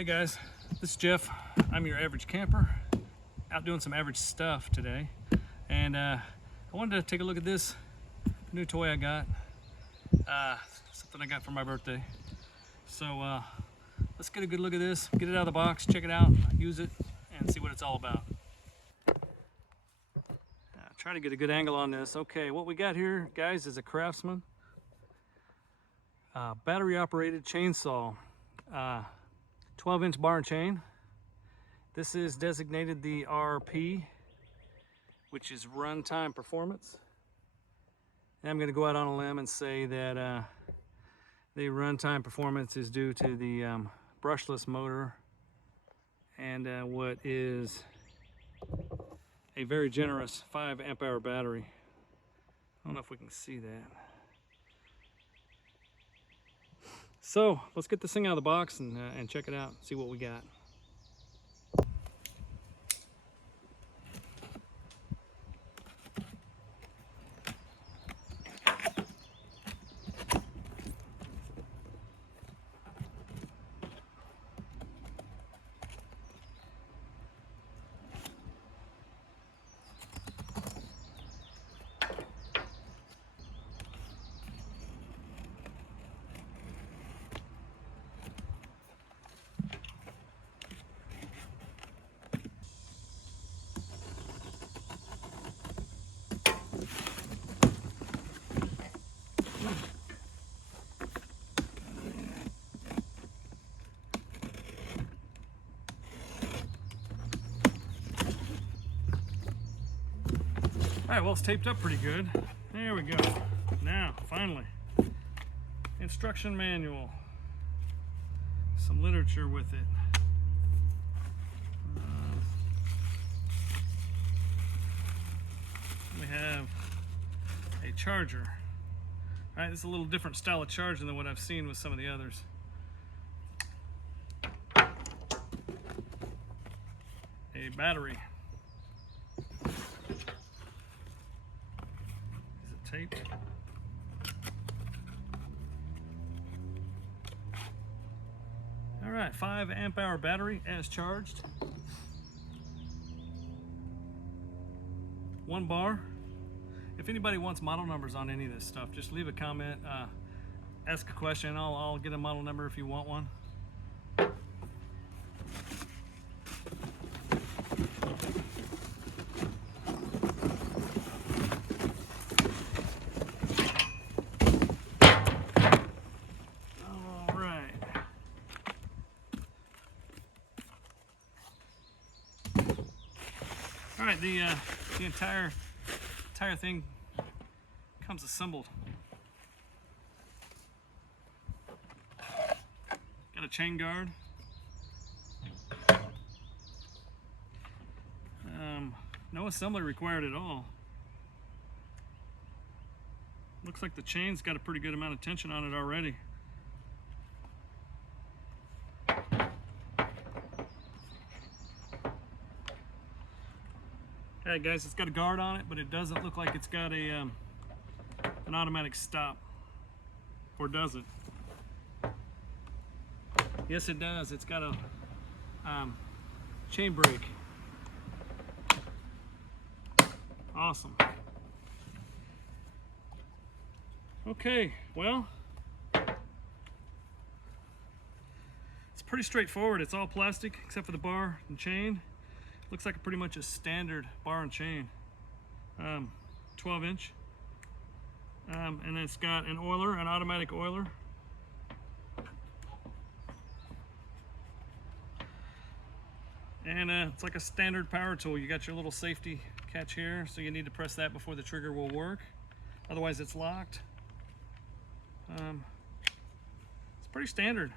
Hey guys, this is Jeff. I'm your average camper, out doing some average stuff today. And I wanted to take a look at this new toy I got, something I got for my birthday. So let's get a good look at this, get it out of the box, check it out, use it, and see what it's all about. Try to get a good angle on this. Okay, what we got here, guys, is a Craftsman battery operated chainsaw. 12-inch bar and chain. This is designated the RP, which is runtime performance. And I'm going to go out on a limb and say that the runtime performance is due to the brushless motor and what is a very generous 5 amp hour battery. I don't know if we can see that. So let's get this thing out of the box and check it out, see what we got. All right, well, it's taped up pretty good. There we go. Now, finally, instruction manual. Some literature with it. We have a charger. All right, this is a little different style of charger than what I've seen with some of the others. A battery. Taped. All right, 5 amp hour battery as charged. 1 bar. If anybody wants model numbers on any of this stuff, just leave a comment, ask a question. I'll get a model number if you want one. All right, the entire thing comes assembled. Got a chain guard. No assembly required at all. Looks like the chain's got a pretty good amount of tension on it already. Alright guys, it's got a guard on it, but it doesn't look like it's got a an automatic stop. Or does it? Yes, it does. It's got a chain brake. Awesome. Okay, well, it's pretty straightforward. It's all plastic except for the bar and chain. Looks like pretty much a standard bar and chain, 12-inch, and then it's got an oiler, an automatic oiler. And it's like a standard power tool. You got your little safety catch here, so you need to press that before the trigger will work. Otherwise it's locked. It's pretty standard.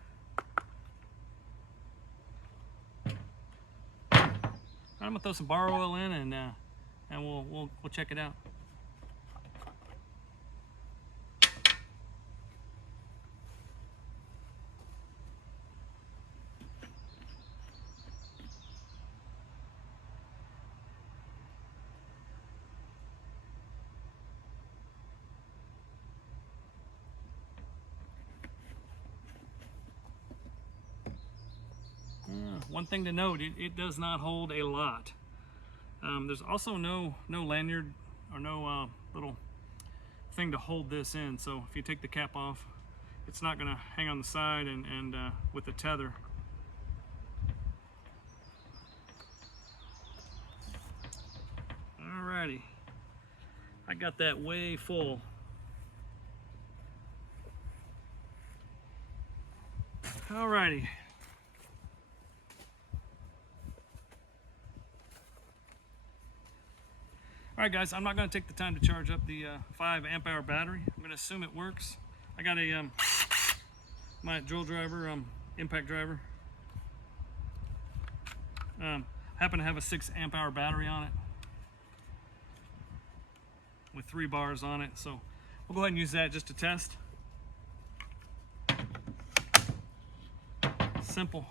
I'm gonna throw some bar oil in and we'll check it out. One thing to note, it does not hold a lot. There's also no lanyard or no little thing to hold this in, so if you take the cap off, it's not going to hang on the side and with the tether. Alrighty, I got that way full. Alrighty. Alright guys, I'm not going to take the time to charge up the 5 amp hour battery. I'm going to assume it works. I got a my drill driver, impact driver. Happen to have a 6 amp hour battery on it with 3 bars on it, so we'll go ahead and use that just to test. Simple.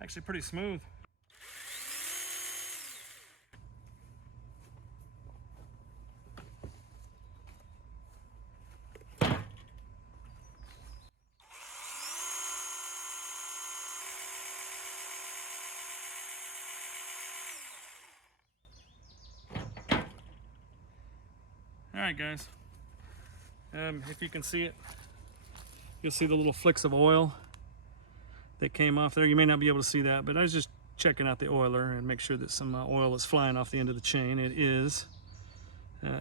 Actually pretty smooth. Alright guys, if you can see it, you'll see the little flicks of oil that came off there. You may not be able to see that, but I was just checking out the oiler and make sure that some oil is flying off the end of the chain. It is,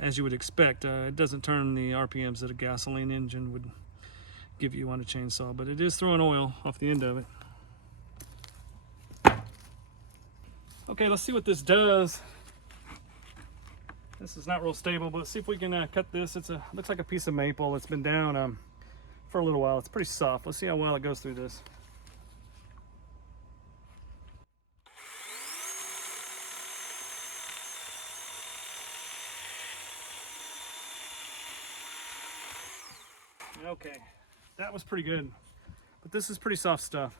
as you would expect. It doesn't turn the RPMs that a gasoline engine would give you on a chainsaw, but it is throwing oil off the end of it. Okay, let's see what this does. This is not real stable, but let's see if we can cut this. Looks like a piece of maple. It's been down for a little while. It's pretty soft. Let's see how well it goes through this. Okay, that was pretty good, but this is pretty soft stuff.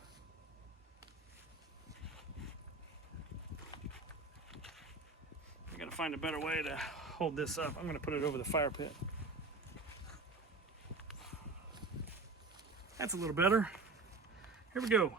I gotta find a better way to hold this up. I'm gonna put it over the fire pit. That's a little better. Here we go.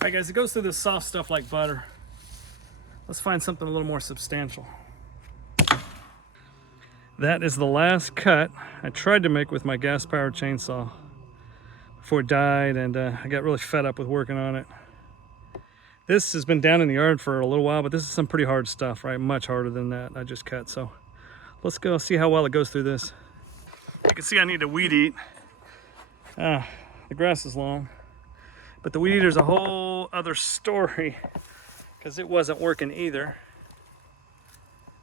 Alright guys, it goes through this soft stuff like butter. Let's find something a little more substantial. That is the last cut I tried to make with my gas-powered chainsaw before it died, and I got really fed up with working on it. This has been down in the yard for a little while, but this is some pretty hard stuff, right? Much harder than that I just cut. So let's go see how well it goes through this. You can see I need to weed eat. The grass is long, but the weed eater's a whole other story because it wasn't working either.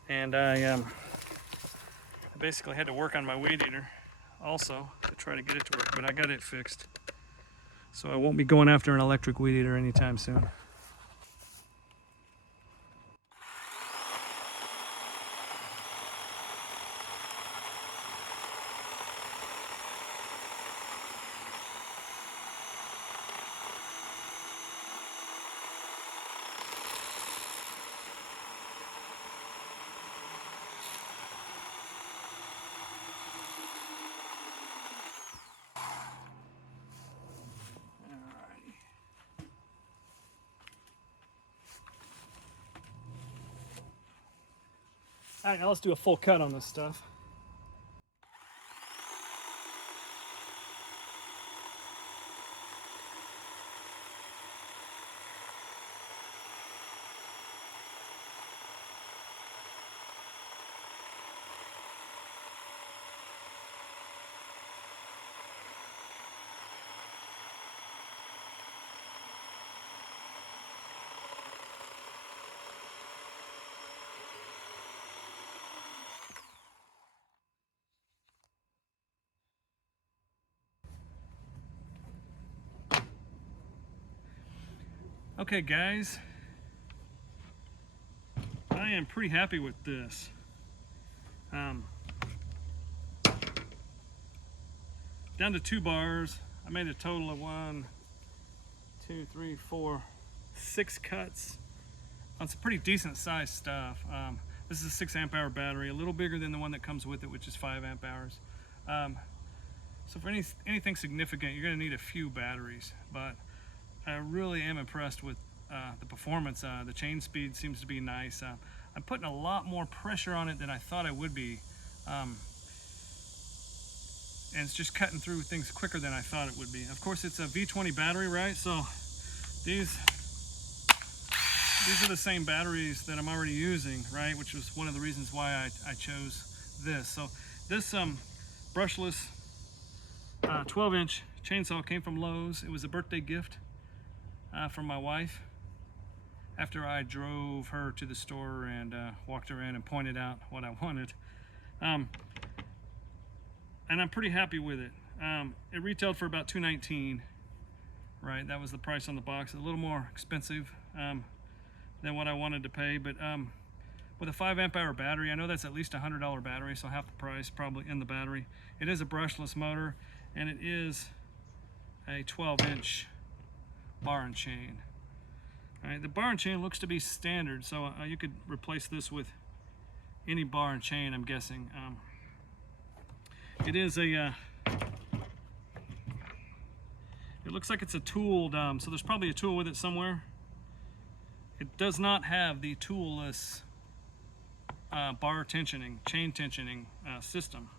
And I basically had to work on my weed eater also to try to get it to work, but I got it fixed. So I won't be going after an electric weed eater anytime soon. All right, now let's do a full cut on this stuff. Okay guys, I am pretty happy with this. Down to 2 bars. I made a total of 1, 2, 3, 4, 6 cuts on some pretty decent sized stuff. This is a 6 amp hour battery, a little bigger than the one that comes with it, which is 5 amp hours. So for anything significant, you're going to need a few batteries, but I really am impressed with the performance. The chain speed seems to be nice. I'm putting a lot more pressure on it than I thought I would be. And it's just cutting through things quicker than I thought it would be. Of course, it's a V20 battery, right? So these are the same batteries that I'm already using, right? Which was one of the reasons why I chose this. So this brushless 12-inch chainsaw came from Lowe's. It was a birthday gift from my wife after I drove her to the store and walked her in and pointed out what I wanted. And I'm pretty happy with it. It retailed for about $219, right? That was the price on the box. A little more expensive than what I wanted to pay, but with a 5 amp hour battery, I know that's at least a $100 battery, so half the price probably in the battery. It is a brushless motor, and it is a 12-inch bar and chain. All right, the bar and chain looks to be standard, so you could replace this with any bar and chain, I'm guessing. It is a, it looks like it's a tooled, so there's probably a tool with it somewhere. It does not have the toolless bar tensioning, chain tensioning system.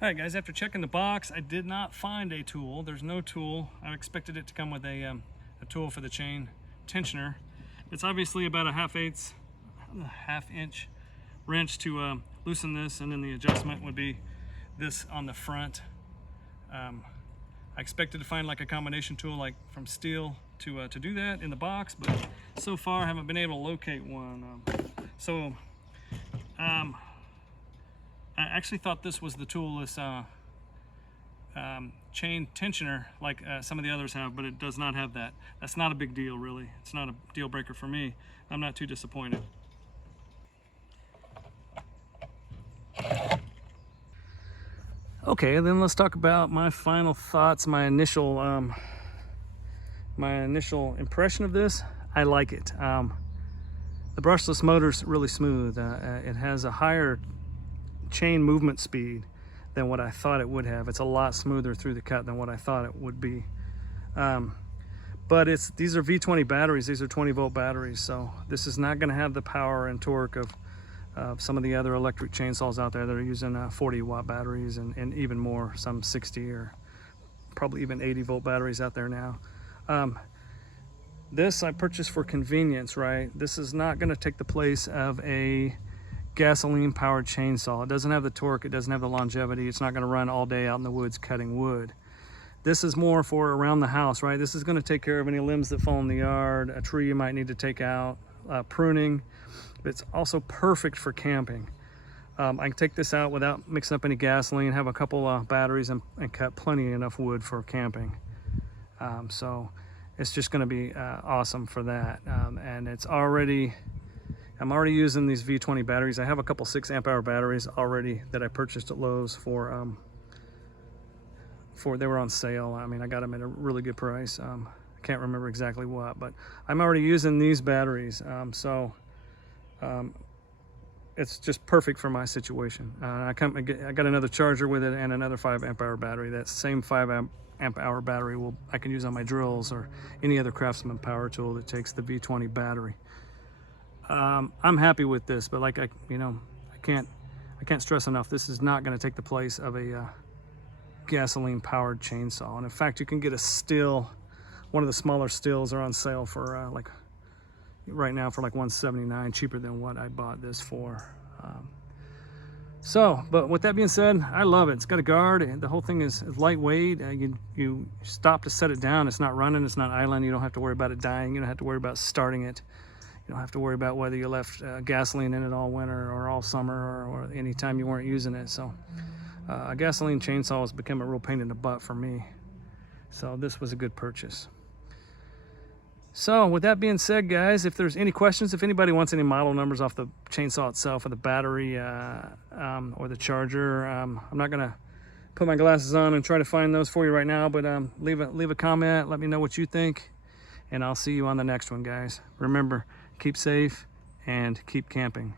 All right guys, after checking the box, I did not find a tool. There's no tool. I expected it to come with a tool for the chain tensioner. It's obviously about a half inch wrench to loosen this, and then the adjustment would be this on the front. I expected to find like a combination tool like from steel to do that in the box, but so far I haven't been able to locate one. I actually thought this was the toolless chain tensioner like some of the others have, but it does not have that. That's not a big deal, really. It's not a deal breaker for me. I'm not too disappointed. Okay, then let's talk about my final thoughts, my initial impression of this. I like it. The brushless motor's really smooth. It has a higher chain movement speed than what I thought it would have. It's a lot smoother through the cut than what I thought it would be. But these are V20 batteries. These are 20-volt batteries, so this is not going to have the power and torque of some of the other electric chainsaws out there that are using 40-watt batteries and even more, some 60 or probably even 80-volt batteries out there now. This I purchased for convenience, right? This is not going to take the place of a gasoline powered chainsaw. It doesn't have the torque, it doesn't have the longevity, it's not going to run all day out in the woods cutting wood. This is more for around the house, right? This is going to take care of any limbs that fall in the yard, a tree you might need to take out, pruning. It's also perfect for camping. I can take this out without mixing up any gasoline, have a couple batteries and cut plenty enough wood for camping. So it's just going to be awesome for that. And I'm already using these V20 batteries. I have a couple 6 amp hour batteries already that I purchased at Lowe's for they were on sale. I mean, I got them at a really good price. I can't remember exactly what, but I'm already using these batteries, so it's just perfect for my situation. I got another charger with it and another 5 amp hour battery. That same 5 amp hour battery I can use on my drills or any other Craftsman power tool that takes the V20 battery. I'm happy with this, but like I can't stress enough, this is not going to take the place of a gasoline powered chainsaw. And in fact, you can get a still, one of the smaller stills are on sale for like right now for like $179, cheaper than what I bought this for. But with that being said, I love it. It's got a guard, and the whole thing is lightweight. You stop to set it down. It's not running, it's not idling. You don't have to worry about it dying. You don't have to worry about starting it. You don't have to worry about whether you left gasoline in it all winter or all summer or any time you weren't using it. So a gasoline chainsaw has become a real pain in the butt for me. So this was a good purchase. So with that being said, guys, if there's any questions, if anybody wants any model numbers off the chainsaw itself or the battery or the charger, I'm not gonna put my glasses on and try to find those for you right now, but leave a comment, let me know what you think, and I'll see you on the next one, guys. Remember, keep safe and keep camping.